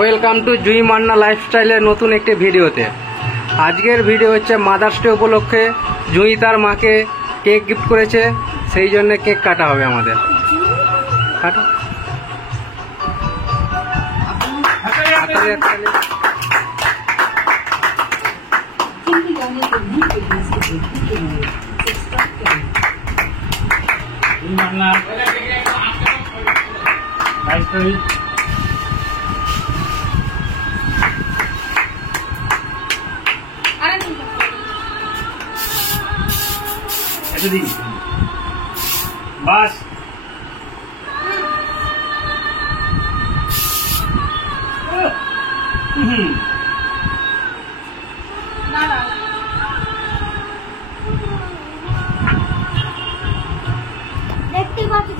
Welcome to জুই মান্না লাইফস্টাইলের নতুন একটি ভিডিওতে। আজকের ভিডিও হচ্ছে মাদার্স ডে উপলক্ষে জুই তার মাকে কেক গিফট করেছে, সেই জন্য কেক কাটা হবে আমাদের। কাটো। বাস দেখতে পাচ্ছি।